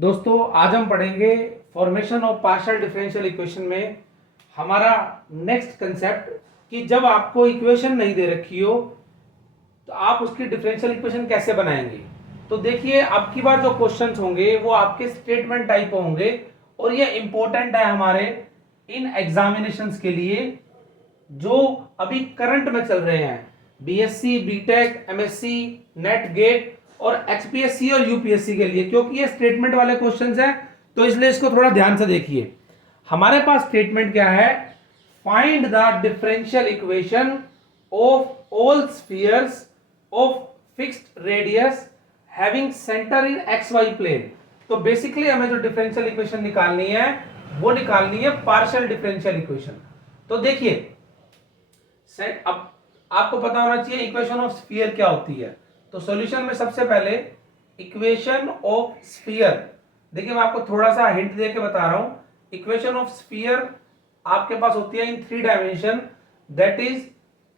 दोस्तों आज हम पढ़ेंगे formation of partial differential equation में हमारा नेक्स्ट कंसेप्ट कि जब आपको इक्वेशन नहीं दे रखी हो तो आप उसकी डिफरेंशियल इक्वेशन कैसे बनाएंगे। तो देखिए अब की बार जो क्वेश्चंस होंगे वो आपके स्टेटमेंट टाइप होंगे और ये इंपॉर्टेंट है हमारे इन एग्जामिनेशंस के लिए जो अभी करंट में चल रहे हैं, BSc, BTech, MSc, NET, GATE और एचपीएससी और यूपीएससी के लिए, क्योंकि ये स्टेटमेंट वाले क्वेश्चंस हैं तो इसलिए इसको थोड़ा ध्यान से देखिए। हमारे पास स्टेटमेंट क्या है, find the differential equation of all spheres of fixed radius having centre in x y plane. तो बेसिकली हमें जो डिफरेंशियल इक्वेशन निकालनी है वो निकालनी है पार्शियल डिफरेंशियल इक्वेशन। तो देखिए अब आपको पता होना चाहिए इक्वेशन ऑफ स्फीयर क्या होती है। तो सॉल्यूशन में सबसे पहले इक्वेशन ऑफ स्फीयर, देखिए मैं आपको थोड़ा सा हिंट दे के बता रहा हूं। इक्वेशन ऑफ स्फीयर आपके पास होती है in 3 dimension, that is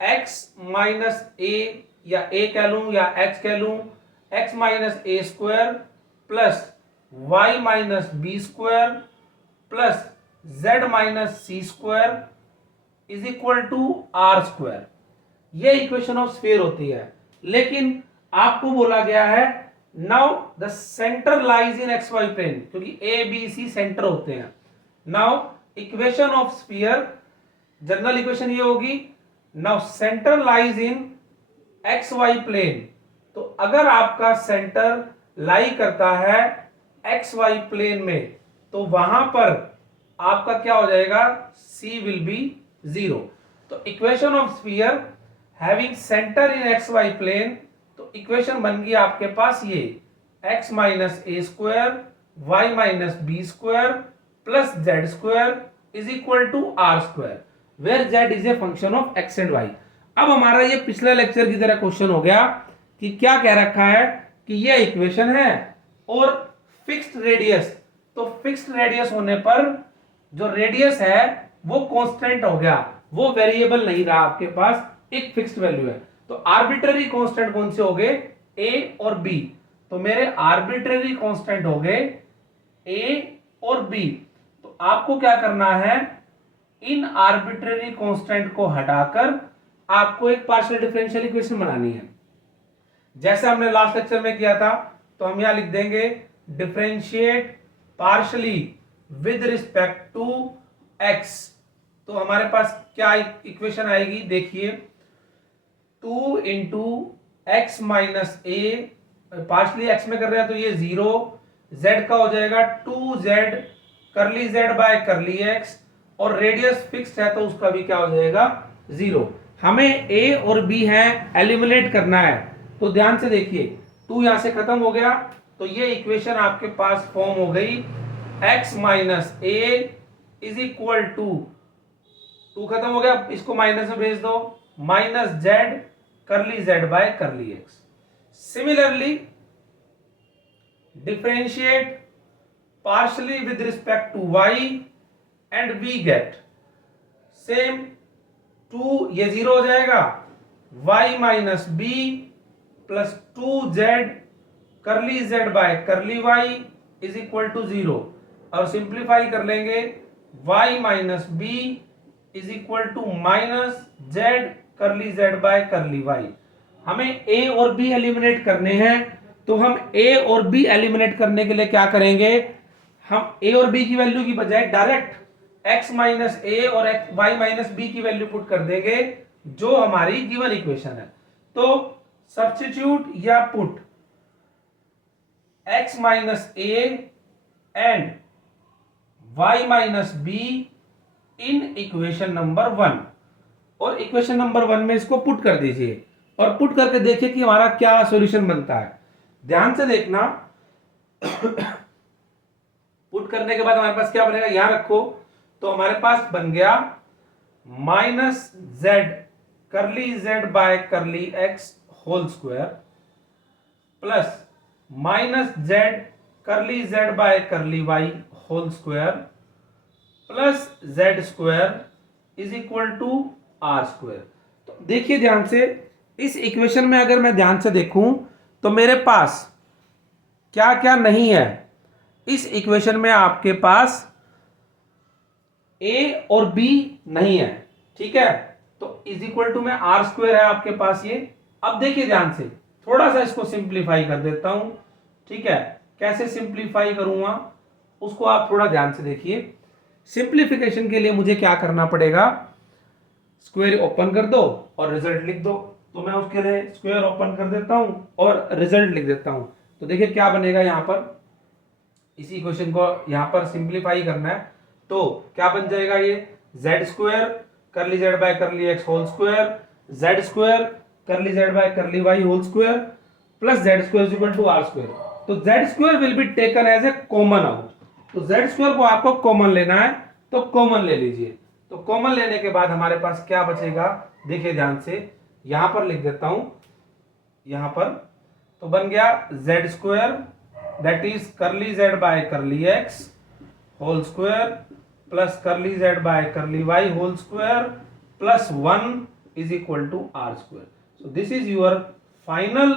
x minus a या a कह लूं या x कह लूं, x minus a square plus y minus b square plus z minus c square is equal to r square. ये इक्वेशन ऑफ स्फीयर होती है। लेकिन आपको बोला गया है now the centre lies in x y plane, क्योंकि ए बी सी सेंटर होते हैं। Now equation of sphere general equation ये होगी, now centre lies in x y plane. तो अगर आपका सेंटर लाई करता है एक्स वाई प्लेन में तो वहां पर आपका क्या हो जाएगा, सी विल बी 0। तो equation of sphere having centre in x y plane, तो इक्वेशन बन गई आपके पास ये x minus a square y minus b square plus z square is equal to r square, where z is a function of x and y। अब हमारा ये पिछले लेक्चर की तरह क्वेश्चन हो गया कि क्या कह रखा है कि ये इक्वेशन है और फिक्स्ड रेडियस। तो फिक्स्ड रेडियस होने पर जो रेडियस है वो कांस्टेंट हो गया, वो वेरिएबल नहीं रहा, आपके पास एक फिक्स्ड वैल्यू है। तो आर्बिट्ररी कांस्टेंट कौन से हो गए, ए और बी। तो मेरे आर्बिट्ररी कांस्टेंट हो गए ए और बी। तो आपको क्या करना है, इन आर्बिट्ररी कांस्टेंट को हटाकर आपको एक पार्शियल डिफरेंशियल इक्वेशन बनानी है, जैसे हमने लास्ट लेक्चर में किया था। तो हम यहां लिख देंगे differentiate partially with respect to x. तो हमारे पास क्या इक्वेशन आएगी, देखिए 2 into x minus a, partially x में कर रहे हैं तो ये 0, z का हो जाएगा 2z करली z बाय करली x, और रेडियस फिक्स्ड है तो उसका भी क्या हो जाएगा 0। हमें a और b है एलिमिनेट करना है, तो ध्यान से देखिए 2 यहां से खत्म हो गया तो ये इक्वेशन आपके पास फॉर्म हो गई x minus a is equal to 2 खत्म हो गया, इसको माइनस में भेज दो, minus z curly z by curly x. Similarly differentiate partially with respect to y and we get same 2, ये 0 हो जाएगा, y minus B plus 2z curly z by curly y is equal to 0। और simplify कर लेंगे, y minus b is equal to minus z curly z by curly y. हमें a और b eliminate करने हैं, तो हम a और b एलिमिनेट करने के लिए क्या करेंगे, हम a और b की वैल्यू की बजाय डायरेक्ट x माइनस ए और y माइनस बी की वैल्यू पुट कर देंगे जो हमारी गिवन इक्वेशन है। तो सब्स्टिट्यूट या put x minus A and y minus be in equation number 1, और इक्वेशन नंबर 1 में इसको पुट कर दीजिए और पुट करके देखिए कि हमारा क्या सॉल्यूशन बनता है। ध्यान से देखना पुट करने के बाद हमारे पास क्या बनेगा, यहां रखो, तो हमारे पास बन गया minus z curly z by curly x whole square plus minus z curly z by curly y whole square plus z square is equal to r square. तो देखिए ध्यान से, इस इक्वेशन में अगर मैं ध्यान से देखूं तो मेरे पास क्या क्या नहीं है, इस इक्वेशन में आपके पास ए और बी नहीं है, ठीक है, तो इज इक्वल टू में आर स्क्वायर है आपके पास ये। अब देखिए ध्यान से, थोड़ा सा इसको सिंप्लीफाई कर देता हूं, ठीक है, कैसे सिंप्लीफाई करूंगा उसको आप थोड़ा ध्यान से देखिए। सिंप्लीफिकेशन के लिए मुझे क्या करना पड़ेगा, स्क्वायर ओपन कर दो और रिजल्ट लिख दो। तो मैं उसके लिए स्क्वायर ओपन कर देता हूं और रिजल्ट लिख देता हूं। तो देखिए क्या बनेगा, यहां पर इसी क्वेश्चन को यहां पर सिंप्लीफाई करना है, तो क्या बन जाएगा ये z square curly z by curly x whole square, z square curly z by curly y whole square plus z square is equal to r square. तो z square will be taken as a common out, तो z square को आपको common लेना है, तो common ले लीजिए। तो कॉमन लेने के बाद हमारे पास क्या बचेगा, देखिए ध्यान से, यहां पर लिख देता हूं, यहां पर तो बन गया z square that is curly z by curly x whole square plus curly z by curly y whole square plus 1 is equal to r square. So this is your final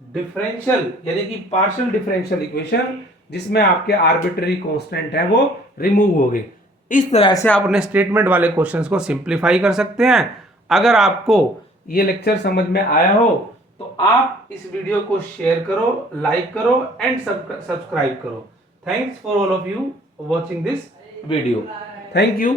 differential यानी कि partial differential equation, जिसमें आपके arbitrary constant है वो remove हो गए। इस तरह से आप अपने स्टेटमेंट वाले क्वेश्चंस को सिंप्लीफाई कर सकते हैं। अगर आपको ये लेक्चर समझ में आया हो तो आप इस वीडियो को शेयर करो, लाइक करो एंड सब्सक्राइब करो। Thanks for all of you watching this video. Thank you.